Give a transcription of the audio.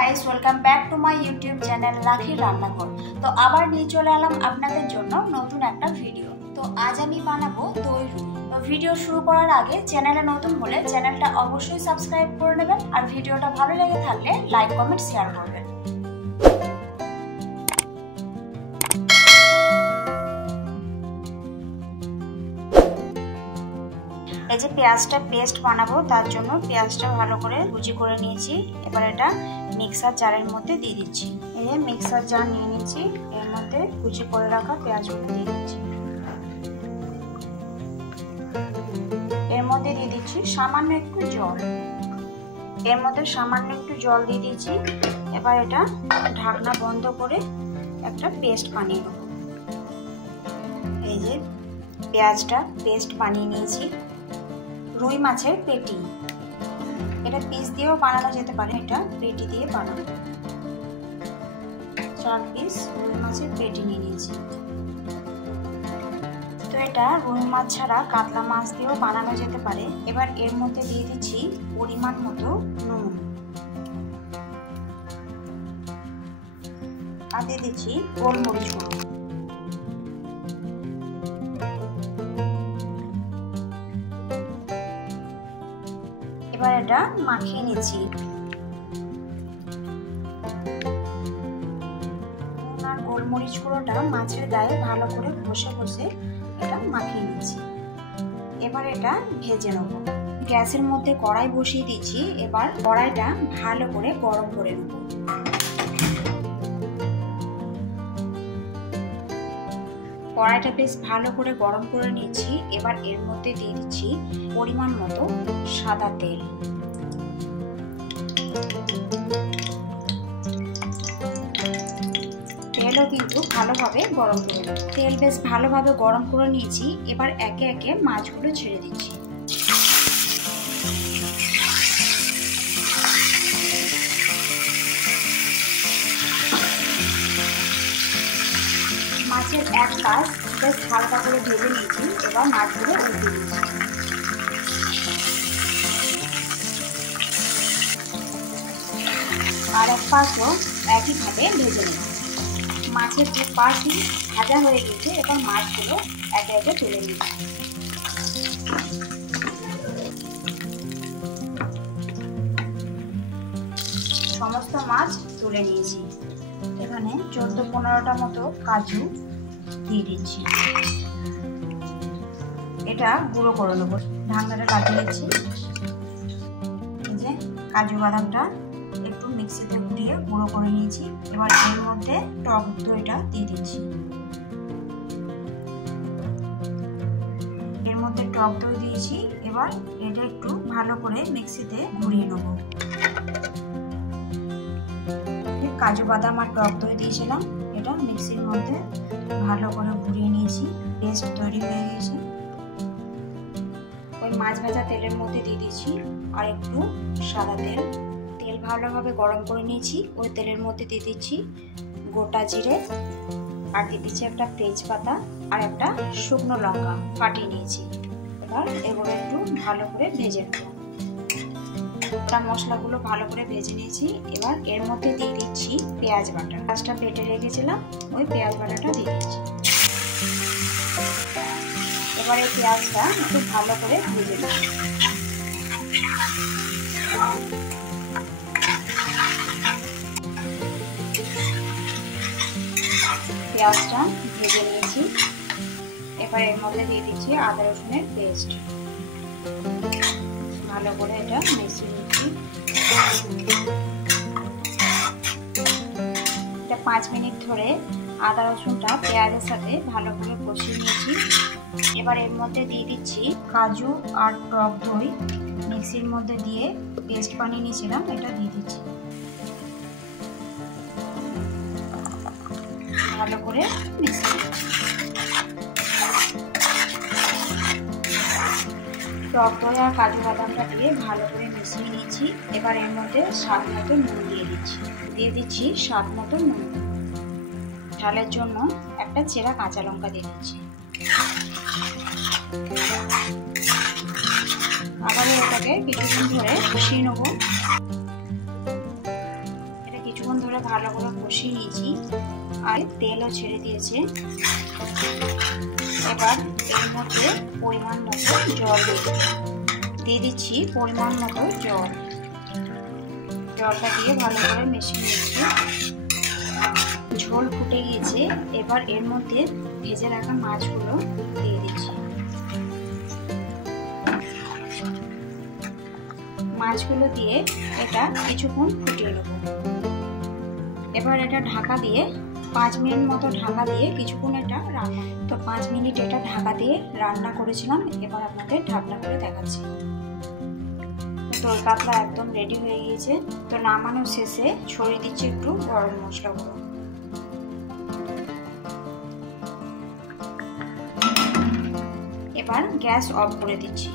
Guys welcome back to my YouTube channel Rakhi Rannaghar. तो आबार निये चले एलाम आपनादेर जोन्नो नतुन एकटा भिडियो। तो आज आमी बानाबो दई रुई। तो भिडियो शुरू करार आगे चैनेले नतुन होले चैनेलटा अवश्यई सबस्क्राइब करे नेबेन और भिडियोटा भालो लेगे थाकले लाइक कमेंट शेयर करबेन। এই যে পেঁয়াজটা পেস্ট বানাবো তার জন্য পেঁয়াজটা ভালো করে কুচি করে নিয়েছি। এবার এটা মিক্সার জারের মধ্যে দিয়ে দিচ্ছি। এই যে মিক্সার জার নিয়ে নিয়েছি, এর মধ্যে কুচি করে রাখা পেঁয়াজগুলো দিয়ে দিচ্ছি। এর মধ্যে দিয়ে দিচ্ছি সামান্য একটু জল। এর মধ্যে সামান্য একটু জল দিয়ে দিয়েছি। এবার এটা ঢাকনা বন্ধ করে একটা পেস্ট বানিয়ে নেব। এই যে পেঁয়াজটা পেস্ট বানিয়ে নিয়েছি। রুই মাছের পেটি, এটা পিস দিয়েও বানানো যেতে পারে, এটা পেটি দিয়ে বানাবো। 4 পিস রুই মাছের পেটি নিয়ে নিয়েছি। তো এটা রুই মাছ ছাড়া কাতলা মাছ দিয়েও বানানো যেতে পারে। এবার এর মধ্যে দিয়ে দিচ্ছি পরিমাণ মতো নুন আর দিয়ে দিচ্ছি গোলমরিচ গুঁড়ো। এবার এটা মাখিয়ে নিচ্ছি। আর গোলমরিচ গুঁড়োটা মাছের গায়ে ভালো করে ঘষে ঘষে এটা মাখিয়ে নিচ্ছি। এবার এটা ভেজে নেব। গ্যাসের মধ্যে কড়াই বসিয়ে দিচ্ছি। এবার কড়াইটা ভালো করে গরম করে নেব। কড়াইটা বেশ ভালো করে গরম করে নিচ্ছি। এবার এর মধ্যে দিয়ে দিচ্ছি পরিমাণ মতো সাদা তেল। তেলও কিন্তু ভালোভাবে গরম করে নেব। তেল বেশ ভালোভাবে গরম করে নিয়েছি। এবার একে একে মাছগুলো ছেড়ে দিচ্ছি। মাছের এক পাশ বেশ হালকা করে ভেজে নিয়েছি। এবার মাছগুলো উল্টে দিচ্ছি। আর এক পাশও একইভাবে ভেজে নেব। মাছের দু পাশই ভাজা হয়ে গেছে। এবার মাছগুলো একে একে তুলে নিচ্ছি। সমস্ত মাছ তুলে নিয়েছি। এখানে 14-15টা মতো কাজু দিয়ে দিচ্ছি। এটা গুঁড়ো করে নেবো। ঢাকনাটা লাগিয়ে দিচ্ছি। এই যে কাজু বাদামটা একটু মিক্সিতে দিয়ে গুঁড়ো করে নিয়েছি। এবার এর মধ্যে টক দইটা দিয়ে দিচ্ছি। এর মধ্যে টক দই দিয়েছি। এবার এটা একটু ভালো করে মিক্সিতে ঘুরিয়ে নেব। কাজু বাদাম আর টক দই দিয়েছিলাম, এটা মিক্সির মধ্যে ভালো করে ঘুরিয়ে নিয়েছি। পেস্ট তৈরি হয়ে গেছে। ওই মাছ ভাজা তেলের মধ্যে দিয়ে দিচ্ছি আর একটু সাদা তেল। তেল ভালোভাবে গরম করে নিয়েছি। ওই তেলের মধ্যে দিয়ে দিচ্ছি গোটা জিরে আর দিয়ে দিচ্ছি একটা তেজপাতা আর একটা শুকনো লঙ্কা ফাটিয়ে নিয়েছি। এবার এগুলো একটু ভালো করে ভেজে নেব। মশলাগুলো ভালো করে ভেজে নিয়েছি। এবার এর মধ্যে দিয়ে দিচ্ছি পেঁয়াজ বাটা। পেঁয়াজটা বেটে রেখেছিলাম, ওই পেঁয়াজ বাটাটা দিয়ে দিচ্ছি। এবার এই পেঁয়াজটা একটু ভালো করে ভেজে নেব। পেঁয়াজটা ভেজে নিয়েছি। এবার এর মধ্যে দিয়ে দিচ্ছি আদা রসুনের পেস্ট। ভালো করে এটা মিশিয়ে নিচ্ছি। এটা 5 মিনিট ধরে আদা রসুনটা পেঁয়াজের সাথে ভালো করে কষিয়ে নিয়েছি। এবার এর মধ্যে দিয়ে দিচ্ছি কাজু আর টক দই মিক্সির মধ্যে দিয়ে পেস্ট বানিয়ে নিয়েছিলাম, এটা দিয়ে দিচ্ছি। ভালো করে মিশিয়ে নিচ্ছি। টক দই আর কাজু বাদামটা দিয়ে ভালো করে মিশিয়ে নিয়েছি। এবার এর মধ্যে স্বাদ মতো নুন দিয়ে দিচ্ছি। দিয়ে দিচ্ছি স্বাদ মতো নুন। ঝালের জন্য একটা চেরা কাঁচা লঙ্কা দিয়ে দিচ্ছি। আবারও এটাকে কিছুক্ষণ ধরে কষিয়ে নেব। এটা ভালো করে কষিয়ে নিয়েছি আর তেলও ছেড়ে দিয়েছে। এবার এর মধ্যে পরিমাণ মতো জল দিয়ে দিচ্ছি। পরিমাণ মতো জলটা দিয়ে ভালো করে মিশিয়ে নিচ্ছি। ঝোল ফুটে গিয়েছে। এবার এর মধ্যে ভেজে রাখা মাছগুলো দিয়ে দিচ্ছি। মাছগুলো দিয়ে এটা কিছুক্ষণ ফুটিয়ে নেব। এবার এটা ঢাকা দিয়ে 5 মিনিট মতো ঢাকা দিয়ে কিছুক্ষণ এটা রান্না। তো 5 মিনিট এটা ঢাকা দিয়ে রান্না করেছিলাম। এবার আপনাদের ঢাকনা করে দেখাচ্ছি। দই কাতলা একদম রেডি হয়ে গিয়েছে। তো নামানোর শেষে ছড়িয়ে দিচ্ছি একটু গরম মশলা গুঁড়ো। এবার গ্যাস অফ করে দিচ্ছি।